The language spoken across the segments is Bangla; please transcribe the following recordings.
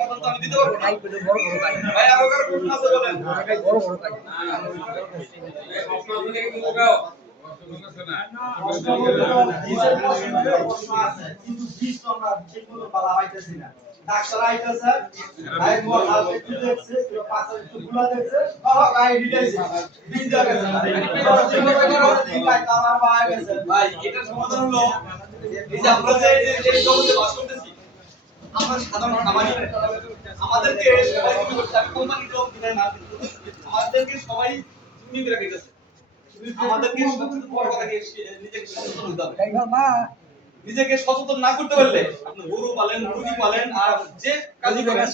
মতন তো আমি দিতে পারবো না। ভাই আরো কারো প্রশ্ন আছে বলেন। কিন্তু বীজ তো আমরা ঠিক মতো পালা পাইতেছি না। ডাক্তার আইতাছে, ভাই মোর হাত একটু দেখছে, পাশে একটু গুলা দেখছে, বাবা গাই দিতেছে, বীজ দেয়া গেছে। ভাই এটার সমাধান হলো এই যে আমরা যে এই জগতে বাস করতেছি, আমরা সাধারণ খামারি, আমাদেরকে সবাই তুমি করতে হবে, কোম্পানি জব দিবে না, আমাদেরকে সবাই তুমি করে দিতেছে। আমাদেরকে সবচেয়ে বড় কথা কি নিজেকে সচেতন হতে হবে। নিজেকে সচেতন না করতে পারলে আপনি গরু পালেন, মুরগি পালেন, আর যে কাজই করেন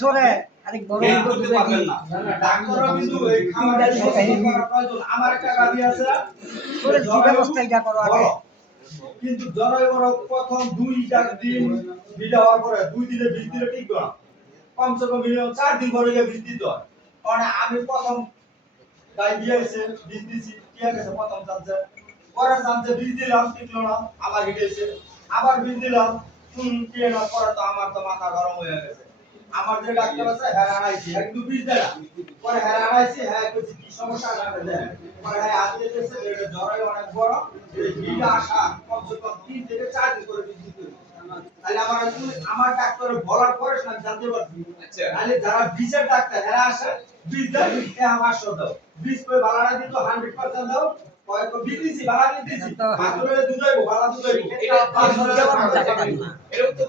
করতে পারবেন না। ডাক্তাররা কিন্তু এই খামারে সচেতন করা প্রয়োজন। আমার একটা গাভী আছে, কিন্তু জরাই বড় প্রথম 2 দিন বিটা হওয়ার পরে 2 দিনে 20 দিনে টিকবে না। কমসে কম মিনিমাম 4 দিন পরে গিয়ে বীজ দিতে হয়। কারণ আমি প্রথম গাই দিয়েছে বীজ দিছি, ঠিক আছে, প্রথম চান্সে পরের চান্সে বীজ দিলাম, টিকলো না, আবার হিটেছে, আবার বীজ দিলাম, টিকে না, পরে তো আমার তো মাথা গরম হয়ে গেছে। আমার যে ডাক্তার আছে হ্যাঁ আনাইছি, কিন্তু বীজ দেয় না। পরে হ্যাঁ আনাইছি, হ্যাঁ কইছি কি সমস্যা আছে দেয়, পরে হ্যাঁ আজকে দিতেছে, এটা জ্বরে অনেক বড়, এই বীজ আসা কমসে কম 3 থেকে 4 দিন করে বীজ দিতে হবে। তাহলে আমার ডাক্তার বলার পরে আমি জানতে পারছি। আচ্ছা তাহলে যারা বীজের ডাক্তার এরা আসে, বীজ দেয়, আমার দাও, বীজ করে বালাটা দিত 100% দাও, কয়েক বীজ দিছি, বালা দিছি, মাত্রে দুধ হইবো, বালা দুধ হইবো, এটা এরকম তো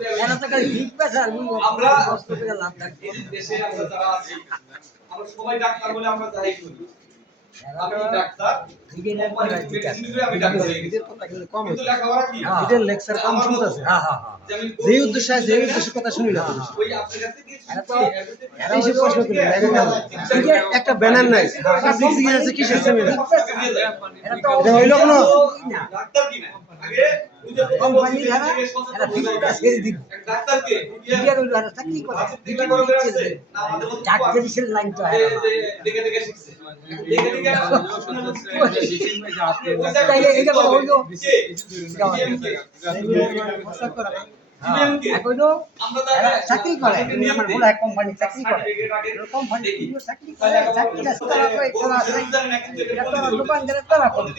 আমরা এই দেশে আমরা যারা আছি, আমরা সবাই ডাক্তার বলে আমরা যাই করি। আমি ডাক্তার, আমি ডাক্তার হয়ে গেছি। কিন্তু লেখাপড়া কি? এটার লেকচার কম শুনতেছে। যে উদ্দেশ্যে কথা শুনি না। ওই আপনার কাছে কি এইসব প্রশ্ন করে একটা ব্যানার নাই। পাবলিক সিগন্যাল কিসের সেমিনার? এটা হইলো কোনো ডাক্তার কি না? আগে ওই যে কোম্পানি যারা এরা ঠিক ছেড়ে দিব। ডাক্তারকে বিয়ার হইলো এরা চাকরি করে। চিন্তা করে বেড়াচ্ছে না আমাদের মতো ডাক্তার হিসেবে লাইন তো হয় না। দেখে দেখে শিখছে। দেখে দেখে তাইলে এটা বড় হইলো এখন এরা চাকরি করে। আমার বড় এক কোম্পানি চাকরি করে। কোম্পানি চাকরি করে, চাকরিটা তারা তো একটা আছে। এটা তো দোকানদারের তারা করে।